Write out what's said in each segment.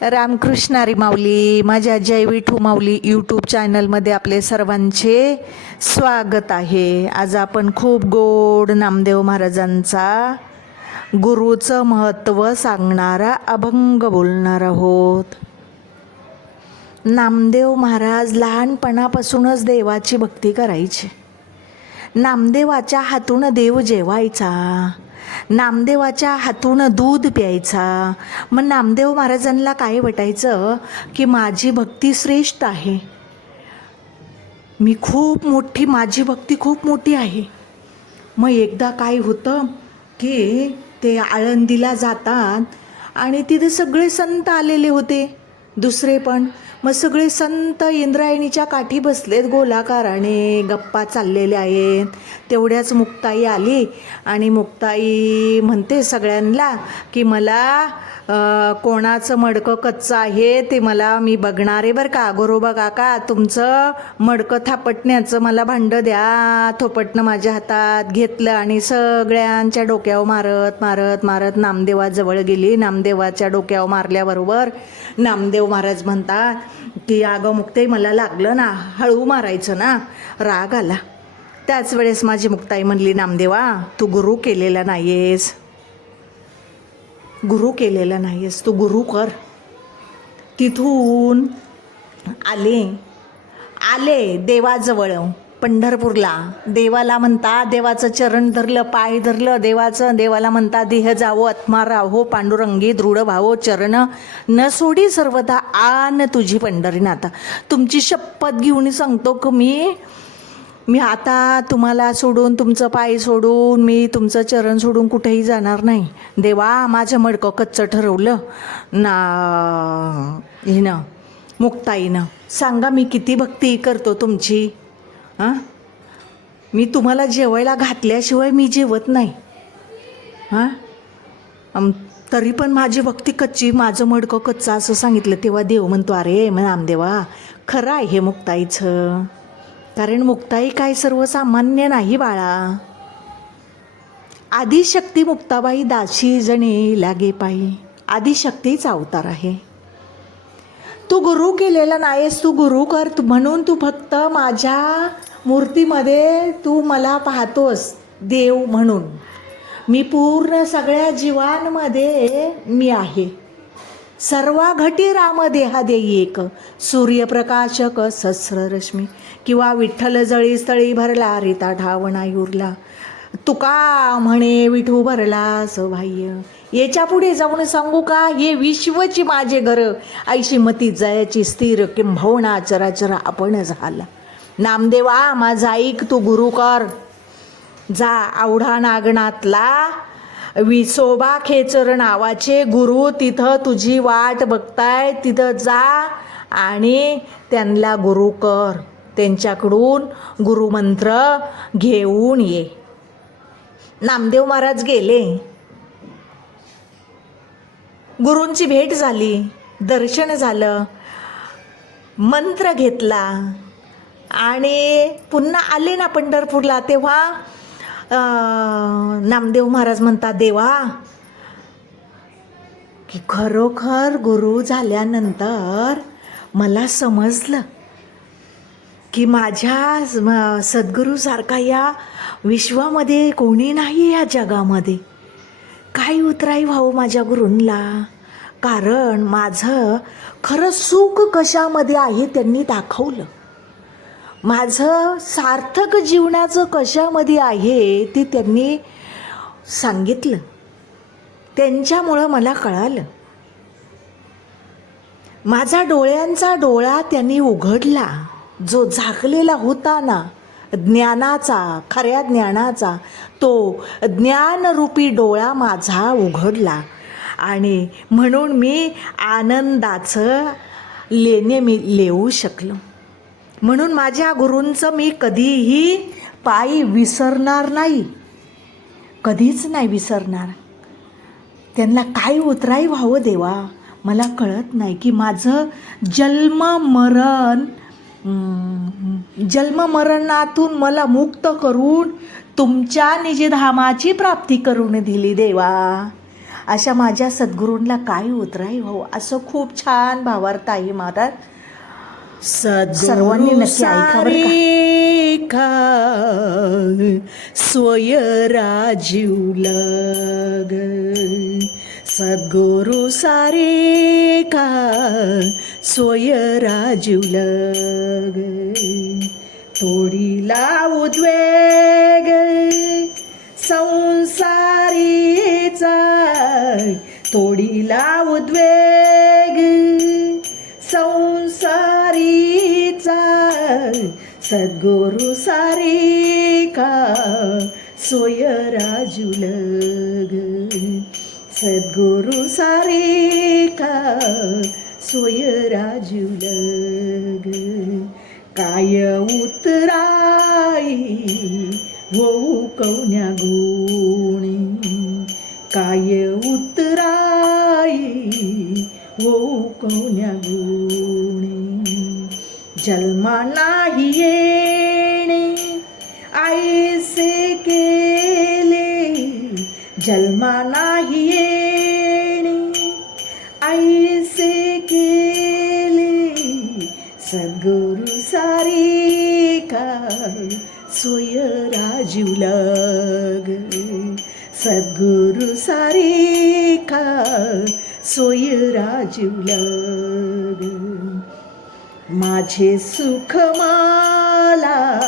रामकृष्णारी माऊली माझ्या जय विठू माऊली यूट्यूब चॅनलमध्ये आपले सर्वांचे स्वागत आहे. आज आपण खूप गोड नामदेव महाराजांचा गुरुचं महत्त्व सांगणारा अभंग बोलणार आहोत. नामदेव महाराज लहानपणापासूनच देवाची भक्ती करायचे. नामदेवाच्या हातून देव जेवायचा. नामदेवाच्या हातून दूध प्यायचा. मग नामदेव महाराजांना काय वाटायचं? की माझी भक्ती श्रेष्ठ आहे. मी खूप मोठी माझी भक्ती खूप मोठी आहे. मग एकदा काय होतं की ते आळंदीला जातात आणि तिथे सगळे संत आलेले होते. दुसरे पण मग सगळे संत इंद्रायणीच्या काठी बसलेत गोलाकाराने. गप्पा चाललेल्या आहेत. तेवढ्याच मुक्ताई आली आणि मुक्ताई म्हणते सगळ्यांना की मला कोणाचं मडकं कच्चं आहे ते मला मी बघणार आहे बरं का. गोरोबा काका तुमचं मडकं थापटण्याचं मला भांडं द्या. थोपटणं माझ्या हातात घेतलं आणि सगळ्यांच्या डोक्यावर मारत मारत मारत नामदेवाजवळ गेली. नामदेवाच्या डोक्यावर मारल्याबरोबर नामदेव महाराज म्हणतात की अगं मुक्ताई मला लागलं ना हळू मारायचं ना. राग आला. त्याच वेळेस माझी मुक्ताई म्हणली नामदेवा तू गुरु केलेला नाहीयेस. गुरु केलेला नाहीयेस तू गुरु कर. तिथून आले. आले देवाजवळ पंढरपूरला. देवाला म्हणता देवाचं चरण धरलं पाय धरलं देवाचं देवाला म्हणता देह जावो आत्मा राहो पांडुरंगी दृढ भावो चरण न सोडी सर्वदा आन तुझी पंढरीनाथा. तुमची शपथ घेऊन सांगतो की मी. मी आता तुम्हाला सोडून तुमचं पाय सोडून मी तुमचं चरण सोडून कुठेही जाणार नाही. देवा माझं मडकं कच्चं ठरवलं. ना हिनं मुक्ताईनं. सांगा मी किती भक्ती करतो तुमची. हां? मी तुम्हाला जेवायला घातल्याशिवाय मी जेवत नाही. हां? तरी पण माझी भक्ती कच्ची माझं मडकं कच्चं असं सांगितलं. तेव्हा देव म्हणतो अरे मग नामदेवा खरं आहे हे मुक्ताईचं. कारण मुक्ताई काय सर्वसामान्य नाही बाळा. आदिशक्ती मुक्ताबाई दाशी जणे लागे पायी. आदिशक्तीचा अवतार आहे. तू गुरु केलेला नाहीस तू गुरु कर. म्हणून तू फक्त माझ्या मूर्तीमध्ये तू मला पाहतोस देव म्हणून. मी पूर्ण सगळ्या जीवांमध्ये मी आहे. सर्वा घटी राम देहा देई एक. सूर्यप्रकाशक सहस्ररश्मी. किंवा विठ्ठल जळी स्थळी भरला रिता ढावणा युरला. तुका म्हणे विठू भरला सौभाग्य याच्यापुढे जाऊन सांगू का? हे विश्वची माझे घर. ऐशी मती जयाची स्थिर किंभवना चराचरा आपण झाला. नामदेवा माझा ऐक तू गुरु कर जा आवढा नागनाथला. विसोबा खेचर नावाचे गुरु तिथं तुझी वाट बघताय तिथं जा आणि त्यांना गुरु कर. त्यांच्याकडून गुरुमंत्र घेऊन ये. नामदेव महाराज गेले. गुरूंची भेट झाली दर्शन झालं मंत्र घेतला आणि पुन्हा आले ना पंढरपूरला तेव्हा नामदेव महाराज म्हणतात देवा की खरोखर गुरु झाल्यानंतर मला समजलं की माझ्या सद्गुरूसारखा या विश्वामध्ये कोणी नाही या जगामध्ये. काय उतराई व्हावं माझ्या गुरुंला. कारण माझं खरं सुख कशामध्ये आहे त्यांनी दाखवलं. माझं सार्थक जीवनाचं कशामध्ये आहे ते त्यांनी सांगितलं. त्यांच्यामुळं मला कळालं. माझा डोळ्यांचा डोळा त्यांनी उघडला. जो झाकलेला होता ना ज्ञानाचा खऱ्या ज्ञानाचा तो ज्ञानरूपी डोळा माझा उघडला. आणि म्हणून मी आनंदाचं लेणे मी लेऊ शकलो. म्हणून माझ्या गुरूंचं मी कधीही पायी विसरणार नाही. कधीच नाही विसरणार. त्यांना काय उतराई व्हावं देवा? मला कळत नाही की माझं जन्म मरण जन्म मरणातून मला मुक्त करून तुमच्या निजधामाची प्राप्ती करून दिली देवा. अशा माझ्या सद्गुरूंना काय उतराई भाऊ असं खूप छान भावार्थ आहे महाराज सर्वांनी नक्की ऐका बरं का? सद्गुरु सारे का सोय राजीवला ग तोडीला उद्वेग संसारीचा तोडीला उद्वेग संसारीचा सद्गुरु सारी का सोय राजुलग सारी का सोय राजुलग काय उतराई होऊ कौन्या गुणी काय उतराई होऊ कौन्या गुणी जन्मा जन्मा नाही येणे. आईसे केले सद्गुरु सारी का सोय राजीवलाग सद्गुरु सारी का सोय राजीवलाग माझे सुख माला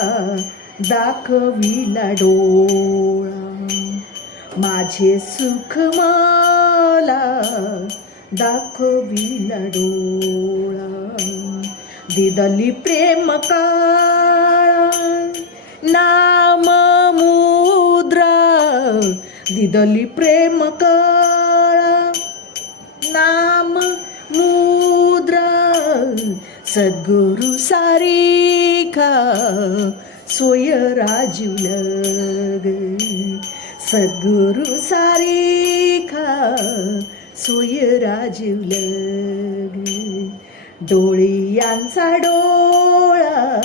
दाखविला डोळ. माझे सुख मला दाखवी डोळा दिदली प्रेम काळा नाम मुद्रा. दिदली प्रेम काळा नाम मुद्रा. सद्गुरु सारी का सोय राजुलग सद्गुरु सारेखा सोय सोय डोळी डोळियांचा डोळा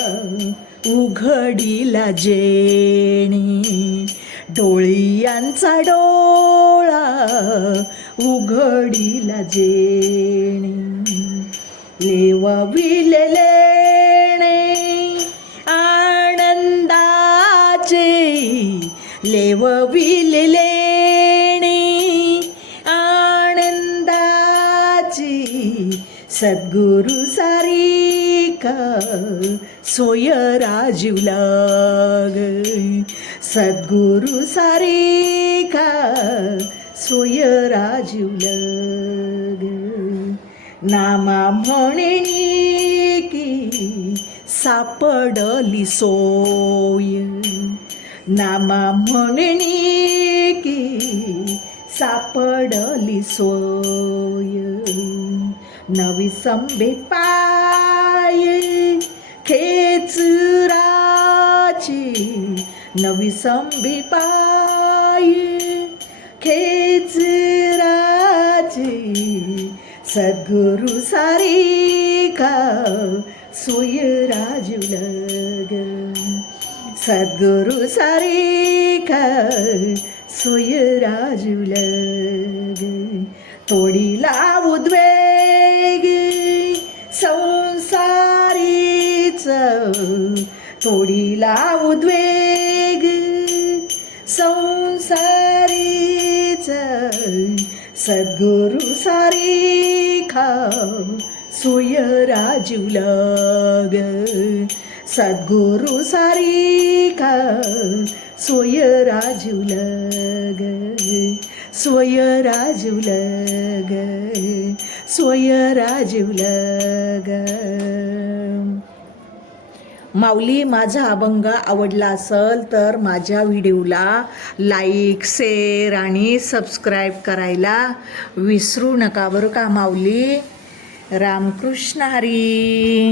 उघडीला जेणी. डोळियांचा डोळा उघडीला जेणी. लेवा लेणे आनंदाचे लेवविले लेणे आनंदाची सद्गुरु सारी का सोय राजीवलाग सद्गुरु सारी का सोय राजीवलाग नामा म्हणणी की सापडली सोय. नामा म्हणे की सापडली सोय. नवी संबे पाय खेचराची नवी संबे पाय खेचराची सद्गुरु सारी का सोय राजुलग सारी का सोय राजुलग तोडीला उद्वेग संसारीच तोडीला उद्वेग संसारीच सद्गुरु सारी खा सोय राजुलग. सद्गुरु सारी खा सोय राजुलग सोय राजुलग सोय राजुलग माऊली माझा अभंग आवडला असेल तर माझ्या व्हिडिओला लाईक शेअर आणि सबस्क्राईब करायला विसरू नका बरं का माऊली? रामकृष्ण हरी.